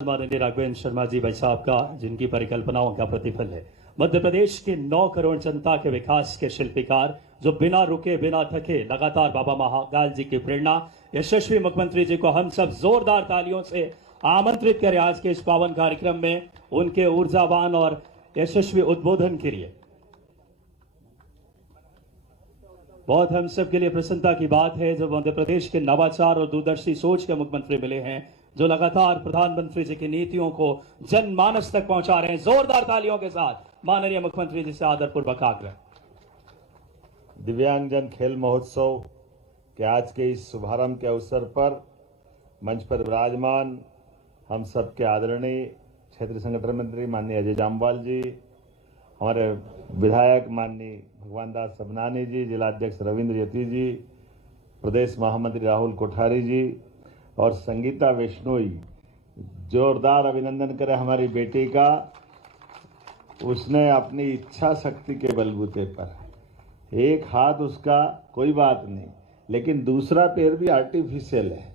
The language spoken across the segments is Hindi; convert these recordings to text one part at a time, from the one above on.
माननीय राघवेंद्र शर्मा जी भाई साहब का, जिनकी परिकल्पनाओं का प्रतिफल है। मध्य प्रदेश के 9 करोड़ जनता के विकास के शिल्पकार, जो बिना रुके बिना थके लगातार बाबा महाकाल जी की प्रेरणा, यशस्वी मुख्यमंत्री जी को हम सब जोरदार तालियों से आमंत्रित करें आज के इस पावन कार्यक्रम में उनके ऊर्जावान और यशस्वी उद्बोधन के लिए। बहुत हम सब के लिए प्रसन्नता की बात है जब मध्य प्रदेश के नवाचार और दूरदर्शी सोच के मुख्यमंत्री मिले हैं, जो लगातार प्रधानमंत्री जी की नीतियों को जनमानस तक पहुंचा रहे हैं। जोरदार तालियों के साथ माननीय मुख्यमंत्री जी से आदरपूर्वक आग्रह। दिव्यांगजन खेल महोत्सव के आज के इस शुभारंभ के अवसर पर मंच पर विराजमान हम सबके आदरणीय क्षेत्रीय संगठन मंत्री माननीय अजय जामवाल जी, हमारे विधायक माननीय भगवान दास सबनानी जी, जिलाध्यक्ष रविंद्र यति जी, प्रदेश महामंत्री राहुल कोठारी जी और संगीता वैष्णोई, जोरदार अभिनंदन करें हमारी बेटी का। उसने अपनी इच्छा शक्ति के बलबूते पर, एक हाथ उसका कोई बात नहीं, लेकिन दूसरा पैर भी आर्टिफिशियल है,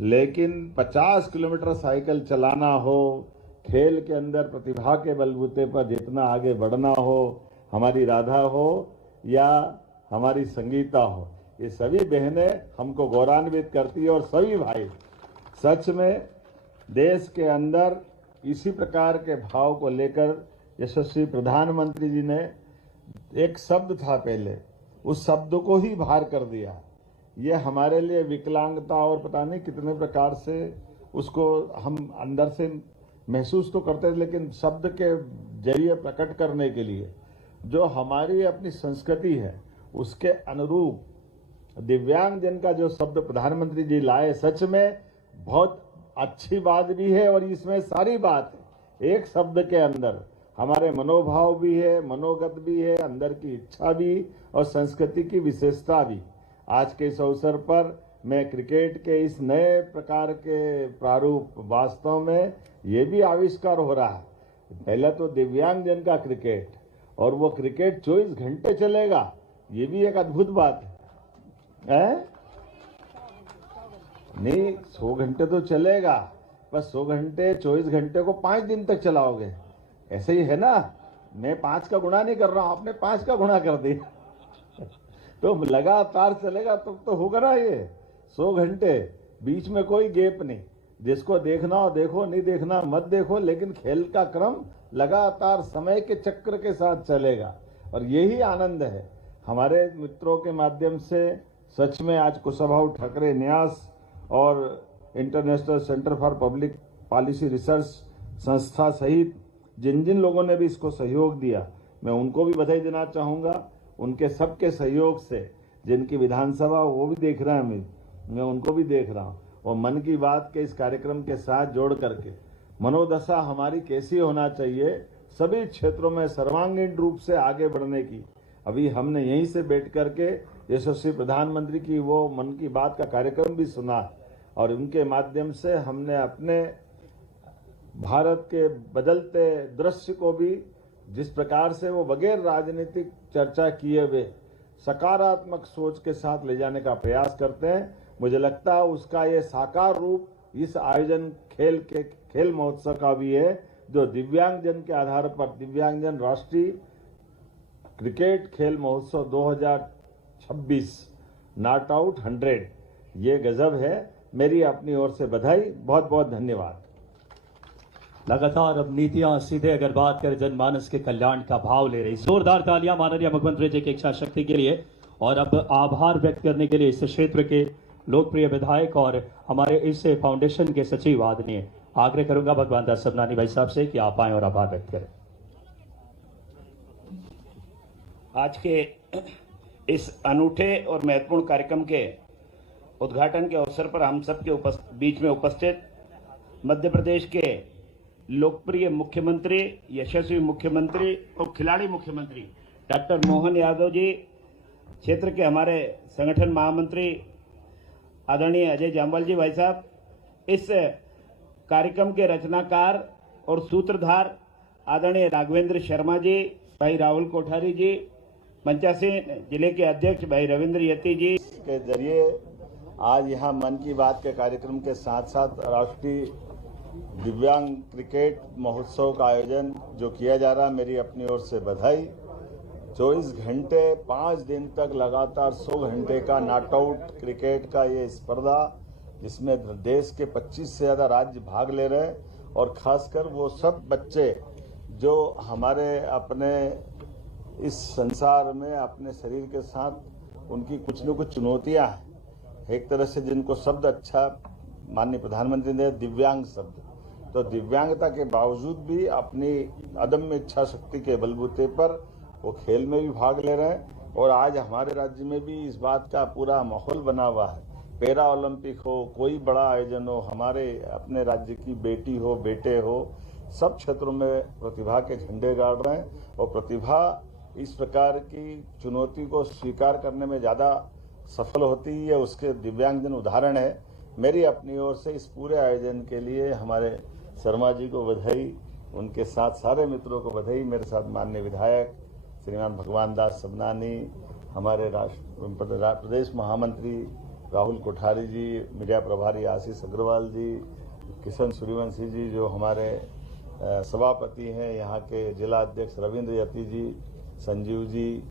लेकिन 50 किलोमीटर साइकिल चलाना हो, खेल के अंदर प्रतिभा के बलबूते पर जितना आगे बढ़ना हो, हमारी राधा हो या हमारी संगीता हो, ये सभी बहनें हमको गौरवान्वित करती है। और सभी भाई, सच में देश के अंदर इसी प्रकार के भाव को लेकर यशस्वी प्रधानमंत्री जी ने, एक शब्द था पहले, उस शब्द को ही बाहर कर दिया। ये हमारे लिए विकलांगता और पता नहीं कितने प्रकार से उसको हम अंदर से महसूस तो करते हैं, लेकिन शब्द के जरिए प्रकट करने के लिए जो हमारी अपनी संस्कृति है उसके अनुरूप दिव्यांगजन का जो शब्द प्रधानमंत्री जी लाए, सच में बहुत अच्छी बात भी है और इसमें सारी बात है। एक शब्द के अंदर हमारे मनोभाव भी है, मनोगत भी है, अंदर की इच्छा भी और संस्कृति की विशेषता भी। आज के इस अवसर पर मैं क्रिकेट के इस नए प्रकार के प्रारूप, वास्तव में ये भी आविष्कार हो रहा है। पहले तो दिव्यांगजन का क्रिकेट, और वो क्रिकेट 24 घंटे चलेगा, ये भी एक अद्भुत बात है। नहीं, 100 घंटे तो चलेगा, बस 100 घंटे 24 घंटे को 5 दिन तक चलाओगे, ऐसे ही है ना। मैं 5 का गुणा नहीं कर रहा हूं, आपने 5 का गुणा कर दिया तो लगातार चलेगा तो होगा ना ये 100 घंटे, बीच में कोई गैप नहीं। जिसको देखना हो देखो, नहीं देखना मत देखो, लेकिन खेल का क्रम लगातार समय के चक्र के साथ चलेगा और यही आनंद है। हमारे मित्रों के माध्यम से सच में आज कुशाभाऊ ठाकरे न्यास और international centre for public policy research संस्था सहित जिन जिन लोगों ने भी इसको सहयोग दिया, मैं उनको भी बधाई देना चाहूँगा। उनके सबके सहयोग से, जिनकी विधानसभा वो भी देख रहा है, मैं उनको भी देख रहा हूँ, और मन की बात के इस कार्यक्रम के साथ जोड़ करके मनोदशा हमारी कैसी होना चाहिए सभी क्षेत्रों में सर्वांगीण रूप से आगे बढ़ने की। अभी हमने यहीं से बैठ करके यशस्वी प्रधानमंत्री की वो मन की बात का कार्यक्रम भी सुना और उनके माध्यम से हमने अपने भारत के बदलते दृश्य को भी, जिस प्रकार से वो बगैर राजनीतिक चर्चा किए हुए सकारात्मक सोच के साथ ले जाने का प्रयास करते हैं, मुझे लगता है उसका ये साकार रूप इस आयोजन खेल महोत्सव का भी है, जो दिव्यांगजन के आधार पर दिव्यांगजन राष्ट्रीय क्रिकेट खेल महोत्सव 2026 नॉट आउट 100, ये गजब है। मेरी अपनी ओर से बधाई, बहुत बहुत धन्यवाद। लगातार अब नीतियां सीधे अगर बात करें जनमानस के कल्याण का भाव ले रही। जोरदार तालियां माननीय मुख्यमंत्री जी की इच्छा शक्ति के लिए। और अब आभार व्यक्त करने के लिए इस क्षेत्र के लोकप्रिय विधायक और हमारे इस फाउंडेशन के सचिव आदरणीय आग्रह करूंगा भगवान दास सबनानी भाई साहब से कि आप आए और आभार व्यक्त करें। आज के इस अनूठे और महत्वपूर्ण कार्यक्रम के उद्घाटन के अवसर पर हम सबके बीच में उपस्थित मध्य प्रदेश के लोकप्रिय मुख्यमंत्री, यशस्वी मुख्यमंत्री और खिलाड़ी मुख्यमंत्री डॉक्टर मोहन यादव जी, क्षेत्र के हमारे संगठन महामंत्री आदरणीय अजय जामवाल जी भाई साहब, इस कार्यक्रम के रचनाकार और सूत्रधार आदरणीय राघवेंद्र शर्मा जी, भाई राहुल कोठारी जी, पंचायत जिले के अध्यक्ष भाई रविंद्र यति जी के जरिए आज यहाँ मन की बात के कार्यक्रम के साथ साथ राष्ट्रीय दिव्यांग क्रिकेट महोत्सव का आयोजन जो किया जा रहा है, मेरी अपनी ओर से बधाई। 24 घंटे 5 दिन तक लगातार 100 घंटे का नॉट आउट क्रिकेट का ये स्पर्धा, जिसमें देश के 25 से ज़्यादा राज्य भाग ले रहे हैं और खासकर वो सब बच्चे जो हमारे अपने इस संसार में अपने शरीर के साथ उनकी कुछ न कुछ चुनौतियां हैं। एक तरह से जिनको शब्द अच्छा माननीय प्रधानमंत्री ने दिव्यांग शब्द, तो दिव्यांगता के बावजूद भी अपनी अदम्य इच्छा शक्ति के बलबूते पर वो खेल में भी भाग ले रहे हैं। और आज हमारे राज्य में भी इस बात का पूरा माहौल बना हुआ है। पैरा ओलंपिक हो, कोई बड़ा आयोजन हो, हमारे अपने राज्य की बेटी हो, बेटे हो, सब क्षेत्रों में प्रतिभा के झंडे गाड़ रहे हैं। और प्रतिभा इस प्रकार की चुनौती को स्वीकार करने में ज़्यादा सफल होती है, उसके दिव्यांगजन उदाहरण है। मेरी अपनी ओर से इस पूरे आयोजन के लिए हमारे शर्मा जी को बधाई, उनके साथ सारे मित्रों को बधाई। मेरे साथ माननीय विधायक श्रीमान भगवान दास सबनानी, हमारे प्रदेश महामंत्री राहुल कोठारी जी, मीडिया प्रभारी आशीष अग्रवाल जी, किशन सूर्यवंशी जी जो हमारे सभापति हैं, यहाँ के जिला अध्यक्ष रविंद्र यति जी, संजीव जी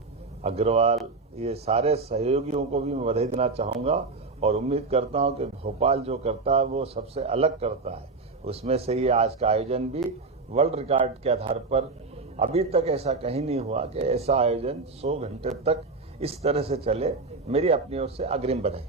अग्रवाल, ये सारे सहयोगियों को भी मैं बधाई देना चाहूँगा। और उम्मीद करता हूँ कि भोपाल जो करता है वो सबसे अलग करता है। उसमें से ये आज का आयोजन भी वर्ल्ड रिकॉर्ड के आधार पर, अभी तक ऐसा कहीं नहीं हुआ कि ऐसा आयोजन 100 घंटे तक इस तरह से चले। मेरी अपनी ओर से अग्रिम बधाई।